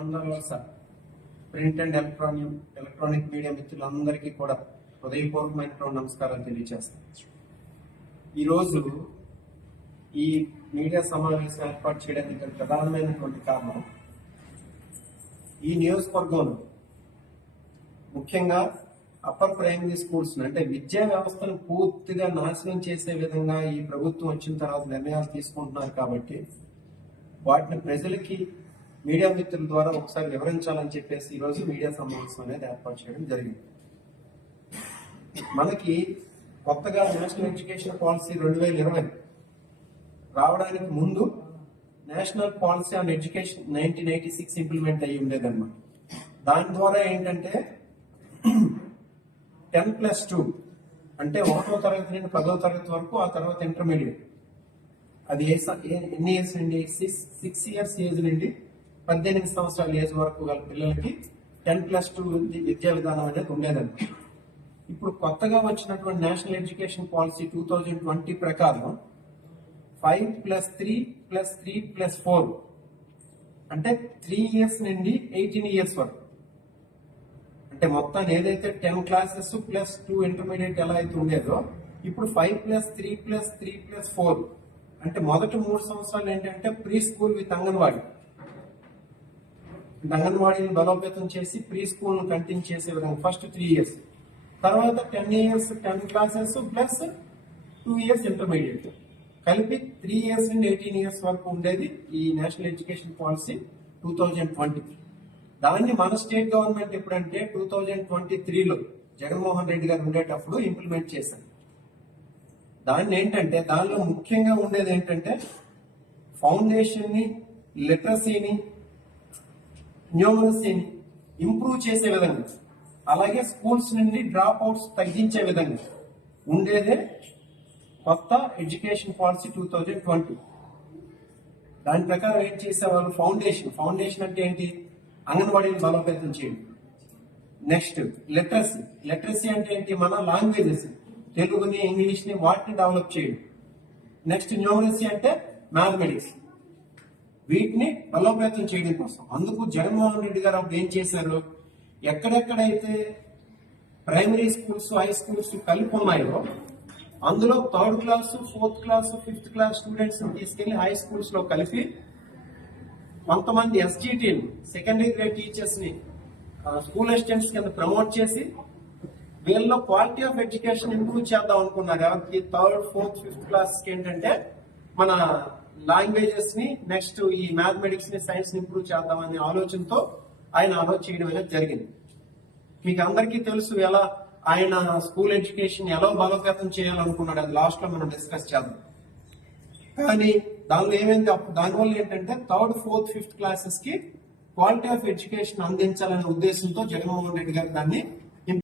అందరూ print and electronic media మిత్రులందరికీ కూడా హృదయపూర్వకమైనటువంటి నమస్కారాలు తెలియజేస్తాను. ఈరోజు ఈ మీడియా సమావేశం ఏర్పాటు చేయడానికి ప్రధానమైనటువంటి కారణం, ఈ నియోజకవర్గంలో ముఖ్యంగా అప్పర్ ప్రైమరీ స్కూల్స్ అంటే విద్యా వ్యవస్థను పూర్తిగా నాశనం చేసే విధంగా ఈ ప్రభుత్వం వచ్చిన తర్వాత నిర్ణయాలు తీసుకుంటున్నారు. కాబట్టి వాటిని ప్రజలకి మీడియా మిత్రుల ద్వారా ఒకసారి వివరించాలని చెప్పేసి ఈరోజు మీడియా సమావేశం అనేది ఏర్పాటు చేయడం జరిగింది. మనకి కొత్తగా నేషనల్ ఎడ్యుకేషన్ పాలసీ 2020 రావడానికి ముందు national policy on education 1986 implement అయ్యి ఉండేదన్నమాట. దాని ద్వారా ఏంటంటే 10+2 అంటే 1వ తరగతి నుండి 10వ తరగతి వరకు, ఆ తర్వాత ఇంటర్మీడియట్. అది ఎన్ని ఇయర్స్ నుండి 6 ఇయర్స్ ఏజ్ నుండి 18 సంవత్సరాల ఏజ్ వరకు గల పిల్లలకి 10+2 విద్యా విధానం అనేది ఉండేదండి. ఇప్పుడు కొత్తగా వచ్చినటువంటి నేషనల్ ఎడ్యుకేషన్ పాలసీ 2020 ప్రకారం 5+3+3+4 అంటే 3 ఇయర్స్ నుండి 18 ఇయర్స్ వరకు, అంటే మొత్తం ఏదైతే 10 క్లాసెస్ ప్లస్ 2 ఇంటర్మీడియట్ ఎలా అయితే ఉండేదో, ఇప్పుడు 5+3+3+4 అంటే మొదటి 3 సంవత్సరాలు ఏంటంటే ప్రీ స్కూల్ విత్ అంగన్వాడీని బలోపేతం చేసి ప్రీ స్కూల్ ను కంటిన్యూ చేసే విధంగా ఫస్ట్ 3 ఇయర్స్, తర్వాత 10 years 10 classes plus 2 years intermediate, కలిపి 3 ఇయర్స్ నుండి 18 ఇయర్స్ వరకు ఉండేది ఈ నేషనల్ ఎడ్యుకేషన్ పాలసీ 2020. దాన్ని మన స్టేట్ గవర్నమెంట్ ఎప్పుడంటే 2023లో జగన్మోహన్ రెడ్డి గారు ఉండేటప్పుడు ఇంప్లిమెంట్ చేశారు. దాన్ని ఏంటంటే దానిలో ముఖ్యంగా ఉండేది ఏంటంటే ఫౌండేషన్ ని, లిటరసీని, న్యూమరసీని ఇంప్రూవ్ చేసే విధంగా, అలాగే స్కూల్స్ నుండి డ్రాప్ అవుట్స్ తగ్గించే విధంగా ఉండేదే కొత్త ఎడ్యుకేషన్ పాలసీ 2020. దాని ప్రకారం ఏం చేసేవాళ్ళు, ఫౌండేషన్ అంటే ఏంటి, అంగన్వాడీని బలోపేతం చేయడం. నెక్స్ట్ లిటరసీ అంటే ఏంటి, మన లాంగ్వేజెస్ తెలుగుని, ఇంగ్లీష్ ని వాటిని డెవలప్ చేయడం. నెక్స్ట్ న్యూమరసీ అంటే మ్యాథమెటిక్స్, వీటిని బలోపేతం చేయడం కోసం. అందుకు జగన్మోహన్ రెడ్డి గారు అప్పుడు ఏం చేశారు, ఎక్కడెక్కడైతే ప్రైమరీ స్కూల్స్, హై స్కూల్స్ కలిపి ఉన్నాయో అందులో 3rd class, 4th class, 5th class students తీసుకెళ్లి హై స్కూల్స్ లో కలిపి కొంతమంది ఎస్జిటిని, సెకండరీ గ్రేడ్ టీచర్స్ ని స్కూల్ అసిస్టెంట్స్ కింద ప్రమోట్ చేసి వీళ్ళలో క్వాలిటీ ఆఫ్ ఎడ్యుకేషన్ ఇంప్రూవ్ చేద్దాం అనుకున్నారు. ఎవరికి 3rd, 4th, 5th క్లాస్ ఏంటంటే మన లాంగ్వేజెస్ ని, నెక్స్ట్ ఈ మ్యాథమెటిక్స్ ని, సైన్స్ ని ఇంప్రూవ్ చేద్దామనే ఆలోచనతో ఆయన ఆలోచన చేయడం అనేది జరిగింది. మీకు అందరికీ తెలుసు ఎలా ఆయన స్కూల్ ఎడ్యుకేషన్ ఎలా బలోపేతం చేయాలనుకున్నాడు, అది లాస్ట్ లో మనం డిస్కస్ చేద్దాం. కానీ దానిలో ఏమైంది, దానివల్ల ఏంటంటే 3rd, 4th, 5th క్లాసెస్ కి క్వాలిటీ ఆఫ్ ఎడ్యుకేషన్ అందించాలనే ఉద్దేశంతో జగన్మోహన్ రెడ్డి గారు దాన్ని